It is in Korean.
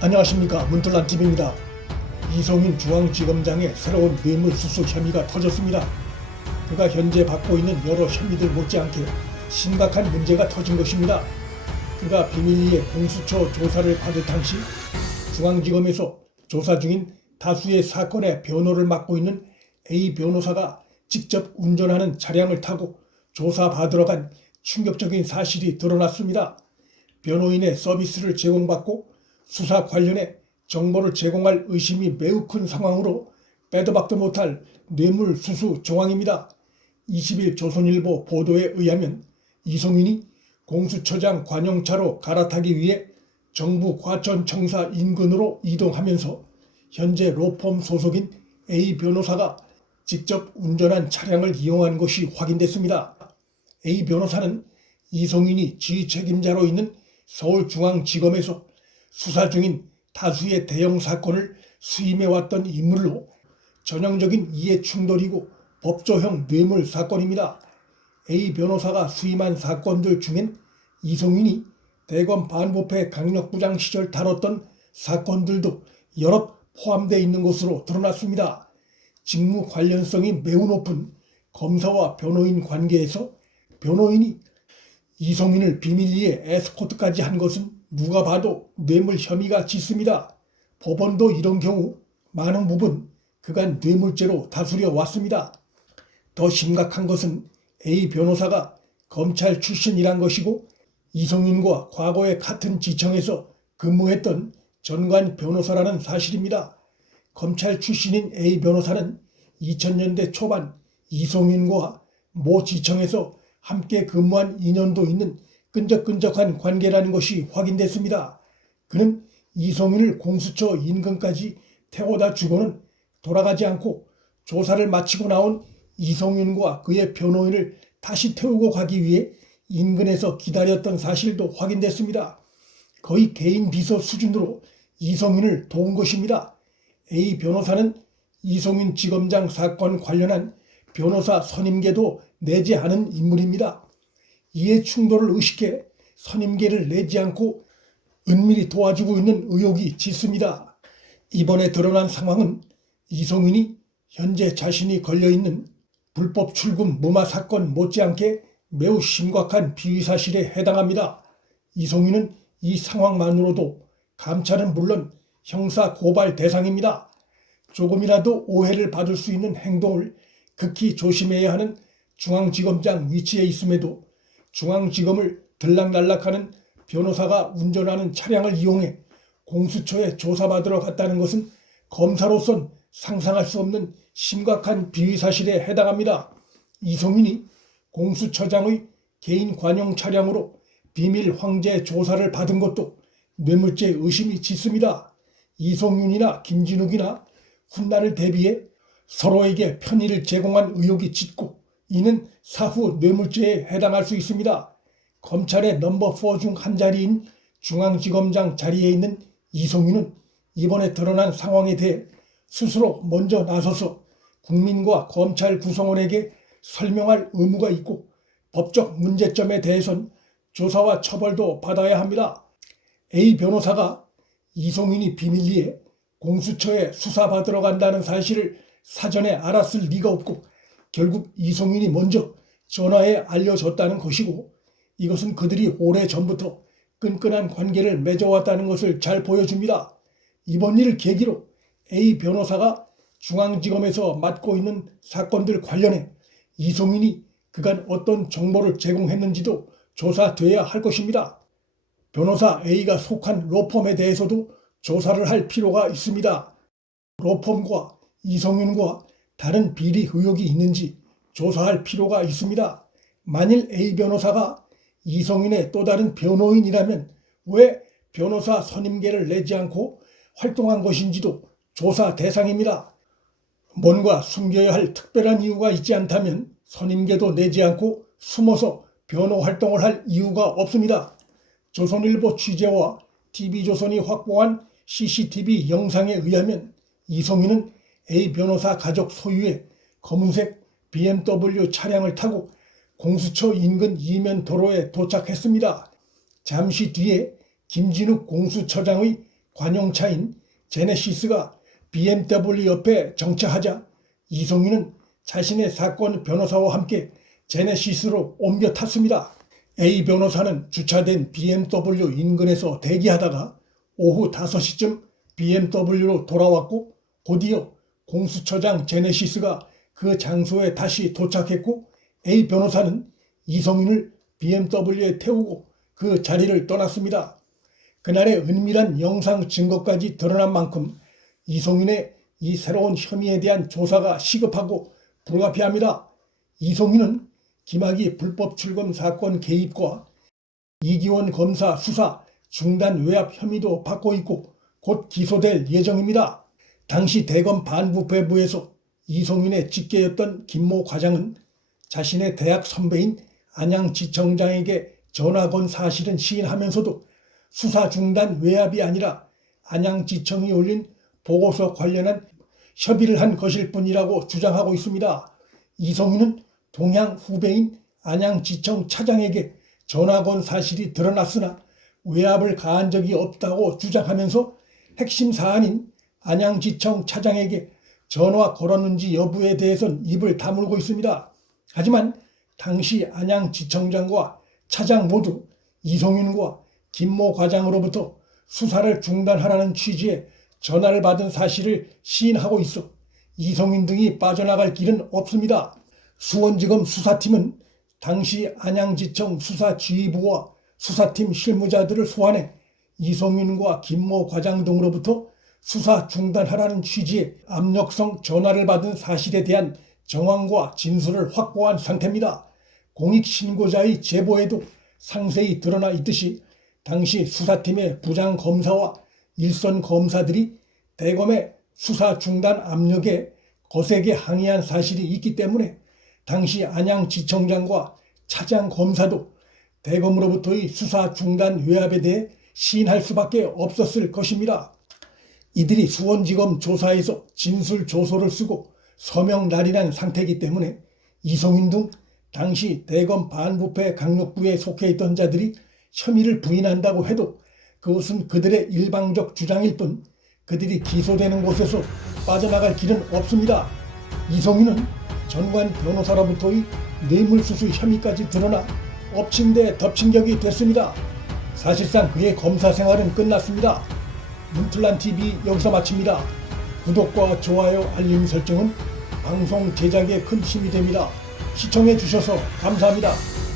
안녕하십니까, 문틀란TV입니다. 이성윤 중앙지검장의 새로운 뇌물수수 혐의가 터졌습니다. 그가 현재 받고 있는 여러 혐의들 못지않게 심각한 문제가 터진 것입니다. 그가 비밀리에 공수처 조사를 받을 당시 중앙지검에서 조사 중인 다수의 사건의 변호를 맡고 있는 A 변호사가 직접 운전하는 차량을 타고 조사받으러 간 충격적인 사실이 드러났습니다. 변호인의 서비스를 제공받고 수사 관련해 정보를 제공할 의심이 매우 큰 상황으로 빼도 박도 못할 뇌물수수 정황입니다. 20일 조선일보 보도에 의하면 이성윤이 공수처장 관용차로 갈아타기 위해 정부 과천청사 인근으로 이동하면서 현재 로펌 소속인 A 변호사가 직접 운전한 차량을 이용한 것이 확인됐습니다. A 변호사는 이성윤이 지휘 책임자로 있는 서울중앙지검에서 수사 중인 다수의 대형 사건을 수임해왔던 인물로 전형적인 이해 충돌이고 법조형 뇌물 사건입니다. A 변호사가 수임한 사건들 중엔 이성윤이 대검 반부패 강력부장 시절 다뤘던 사건들도 여럿 포함되어 있는 것으로 드러났습니다. 직무 관련성이 매우 높은 검사와 변호인 관계에서 변호인이 이성윤을 비밀리에 에스코트까지 한 것은 누가 봐도 뇌물 혐의가 짙습니다. 법원도 이런 경우 많은 부분 그간 뇌물죄로 다스려 왔습니다. 더 심각한 것은 A 변호사가 검찰 출신이란 것이고 이성윤과 과거에 같은 지청에서 근무했던 전관 변호사라는 사실입니다. 검찰 출신인 A 변호사는 2000년대 초반 이성윤과 모 지청에서 함께 근무한 인연도 있는 끈적끈적한 관계라는 것이 확인됐습니다. 그는 이성윤을 공수처 인근까지 태워다 주고는 돌아가지 않고 조사를 마치고 나온 이성윤과 그의 변호인을 다시 태우고 가기 위해 인근에서 기다렸던 사실도 확인됐습니다. 거의 개인 비서 수준으로 이성윤을 도운 것입니다. A 변호사는 이성윤 지검장 사건 관련한 변호사 선임계도 내지 않은 인물입니다. 이해 충돌을 의식해 선임계를 내지 않고 은밀히 도와주고 있는 의혹이 짙습니다. 이번에 드러난 상황은 이성윤이 현재 자신이 걸려있는 불법 출금 무마 사건 못지않게 매우 심각한 비위 사실에 해당합니다. 이성윤은 이 상황만으로도 감찰은 물론 형사 고발 대상입니다. 조금이라도 오해를 받을 수 있는 행동을 극히 조심해야 하는 중앙지검장 위치에 있음에도 중앙지검을 들락날락하는 변호사가 운전하는 차량을 이용해 공수처에 조사받으러 갔다는 것은 검사로선 상상할 수 없는 심각한 비위 사실에 해당합니다. 이성윤이 공수처장의 개인 관용 차량으로 비밀 황제 조사를 받은 것도 뇌물죄 의심이 짙습니다. 이성윤이나 김진욱이나 훗날을 대비해 서로에게 편의를 제공한 의혹이 짙고 이는 사후 뇌물죄에 해당할 수 있습니다. 검찰의 넘버 4 중 한 자리인 중앙지검장 자리에 있는 이성윤은 이번에 드러난 상황에 대해 스스로 먼저 나서서 국민과 검찰 구성원에게 설명할 의무가 있고 법적 문제점에 대해선 조사와 처벌도 받아야 합니다. A 변호사가 이성윤이 비밀리에 공수처에 수사받으러 간다는 사실을 사전에 알았을 리가 없고 결국 이성윤이 먼저 전화해 알려줬다는 것이고 이것은 그들이 오래전부터 끈끈한 관계를 맺어왔다는 것을 잘 보여줍니다. 이번 일을 계기로 A 변호사가 중앙지검에서 맡고 있는 사건들 관련해 이성윤이 그간 어떤 정보를 제공했는지도 조사돼야 할 것입니다. 변호사 A가 속한 로펌에 대해서도 조사를 할 필요가 있습니다. 로펌과 이성윤과 다른 비리 의혹이 있는지 조사할 필요가 있습니다. 만일 A 변호사가 이성윤의 또 다른 변호인이라면 왜 변호사 선임계를 내지 않고 활동한 것인지도 조사 대상입니다. 뭔가 숨겨야 할 특별한 이유가 있지 않다면 선임계도 내지 않고 숨어서 변호 활동을 할 이유가 없습니다. 조선일보 취재와 TV조선이 확보한 CCTV 영상에 의하면 이성윤은 A 변호사 가족 소유의 검은색 BMW 차량을 타고 공수처 인근 이면 도로에 도착했습니다. 잠시 뒤에 김진욱 공수처장의 관용차인 제네시스가 BMW 옆에 정차하자 이송윤은 자신의 사건 변호사와 함께 제네시스로 옮겨 탔습니다. A 변호사는 주차된 BMW 인근에서 대기하다가 오후 5시쯤 BMW로 돌아왔고 곧이어 공수처장 제네시스가 그 장소에 다시 도착했고 A 변호사는 이송윤을 BMW에 태우고 그 자리를 떠났습니다. 그날의 은밀한 영상 증거까지 드러난 만큼 이송윤의 이 새로운 혐의에 대한 조사가 시급하고 불가피합니다. 이송윤은 김학의 불법 출금 사건 개입과 이기원 검사 수사 중단 외압 혐의도 받고 있고 곧 기소될 예정입니다. 당시 대검 반부패부에서 이송윤의 직계였던 김모 과장은 자신의 대학 선배인 안양지청장에게 전화 건 사실은 시인하면서도 수사 중단 외압이 아니라 안양지청이 올린 보고서 관련한 협의를 한 것일 뿐이라고 주장하고 있습니다. 이송윤은 동향 후배인 안양지청 차장에게 전화 건 사실이 드러났으나 외압을 가한 적이 없다고 주장하면서 핵심 사안인 안양지청 차장에게 전화 걸었는지 여부에 대해선 입을 다물고 있습니다. 하지만 당시 안양지청장과 차장 모두 이송윤과 김모 과장으로부터 수사를 중단하라는 취지의 전화를 받은 사실을 시인하고 있어 이송윤 등이 빠져나갈 길은 없습니다. 수원지검 수사팀은 당시 안양지청 수사지휘부와 수사팀 실무자들을 소환해 이송윤과 김모 과장 등으로부터 수사 중단하라는 취지의 압력성 전화를 받은 사실에 대한 정황과 진술을 확보한 상태입니다. 공익신고자의 제보에도 상세히 드러나 있듯이 당시 수사팀의 부장검사와 일선 검사들이 대검의 수사 중단 압력에 거세게 항의한 사실이 있기 때문에 당시 안양지청장과 차장 검사도 대검으로부터의 수사 중단 외압에 대해 시인할 수밖에 없었을 것입니다. 이들이 수원지검 조사에서 진술 조서를 쓰고 서명 날인한 상태이기 때문에 이송윤 등 당시 대검 반부패 강력부에 속해 있던 자들이 혐의를 부인한다고 해도 그것은 그들의 일방적 주장일 뿐 그들이 기소되는 곳에서 빠져나갈 길은 없습니다. 이송윤은 전관 변호사로부터의 뇌물수수 혐의까지 드러나 엎친 데 덮친 격이 됐습니다. 사실상 그의 검사 생활은 끝났습니다. 문틀란TV 여기서 마칩니다. 구독과 좋아요, 알림 설정은 방송 제작에 큰 힘이 됩니다. 시청해 주셔서 감사합니다.